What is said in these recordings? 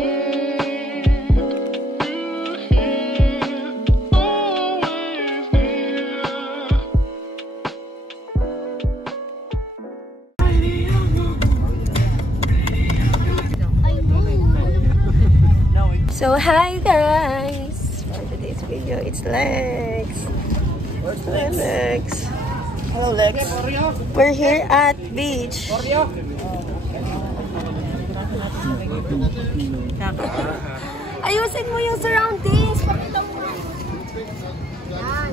So hi guys! For today's video, it's Lex. What's Lex? Hello Lex. We're here at beach. Ayusin mo yung surroundings. Pakita mo. Yan.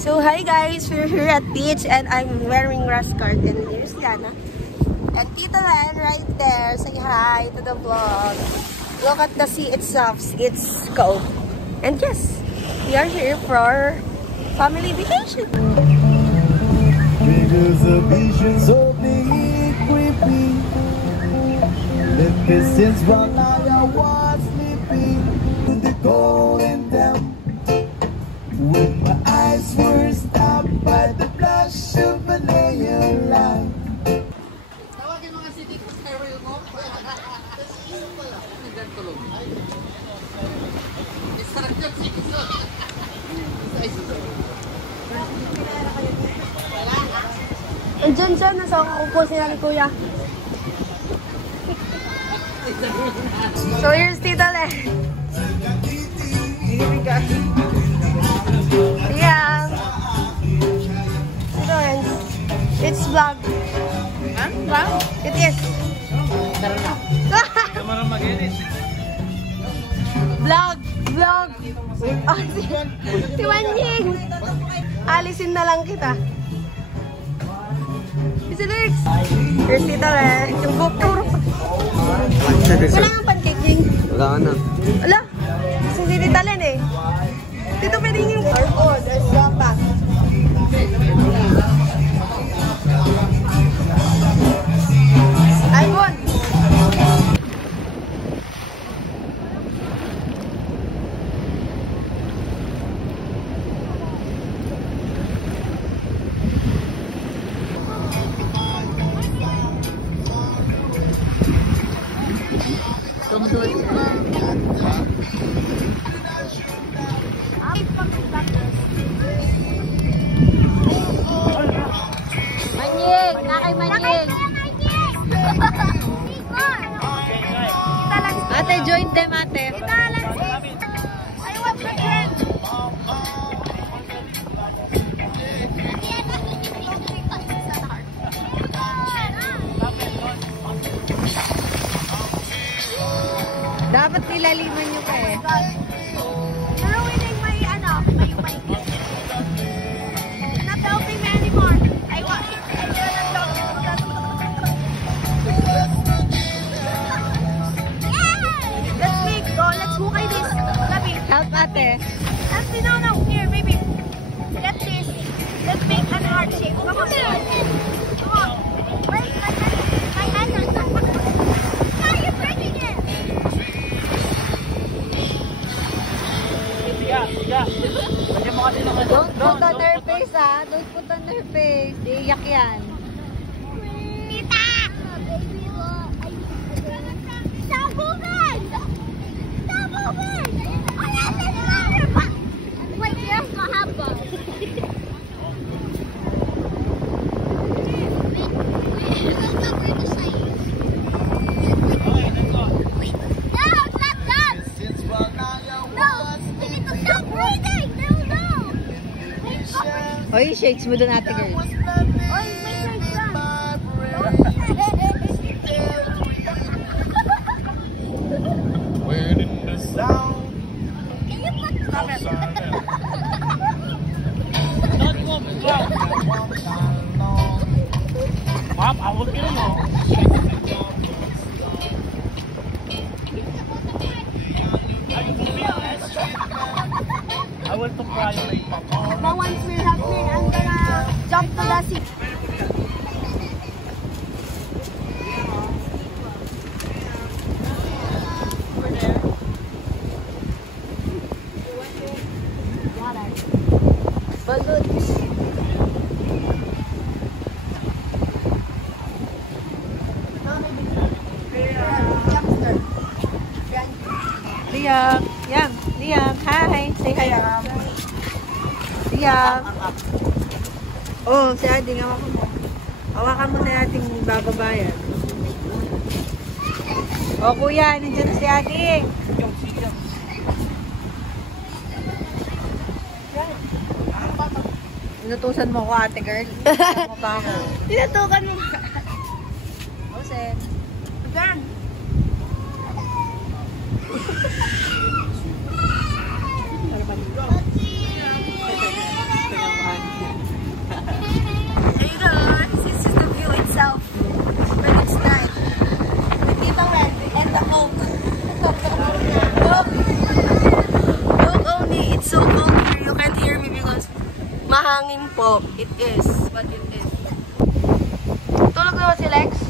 So hi guys, we're here at beach and I'm wearing grass skirt and here's Diana. And Tita Len right there, say hi to the vlog. Look at the sea itself, it's cold. And yes, we are here for our family vacation. Because the vision so big, creepy. Left me since while I was sleeping to the golden temple. When my eyes were stopped by the flash of a neon light. Tawagin mga city ko sa area mo. Nagdantulog. Isarap yung sikso. Andyan siya, nasa kukupo sila ni Kuya. So here's Tita Len. Yeah. It's vlog. Huh? Vlog? It is. Vlog. Vlog. Oh, si Wanying. Alisin na lang kita. Si Lex. Here's Tita Len. Yung GoPro. Wala yung pancake. Wala na. Wala. Si Tita Len eh. Dito pwede yung airport. There's drop back. iPhone. Manying! Nakay Manying! Ate, join them ate. I want the friend. Dapat nilaliman nyo ka eh. You're ruining my, my not helping me anymore. I want Let's make go. Let's go kay this. Labi. Help ate. No. Here, baby. Let's this. Let's make an heart shape. Come on. Come on. Wait, my hand is not. Now you're breaking it. Don't put on her face ah. Don't put on her face. Iiyak yan. Tita! Baby, stop moving! Stop moving! Wait, here's my hapon. Oy, shakes mo doon ate girl. Oy, may shakes lang. Where did the sound? Can you put Mom, I will kill you. I want to cry later. Now once we're happening, I'm gonna jump to the sea. Over there. Balloons. Liam. Liam. Liam. Hi. Say hi. Liam. Oh, si Ading. Hawakan mo. Hawakan mo si Ading bababayan. Oh, kuya. Nandiyan na si Ading. Inutusan mo ko, ate girl. Mo pa ako. Tinatukan mo. Osen. Gan. Hey guys, this is the view itself when it's night. With Tita Wen and the oak. Oak only. It's so cold here. You can't hear me because mahangin po. It is. But it is. Tulog na ba si Lex?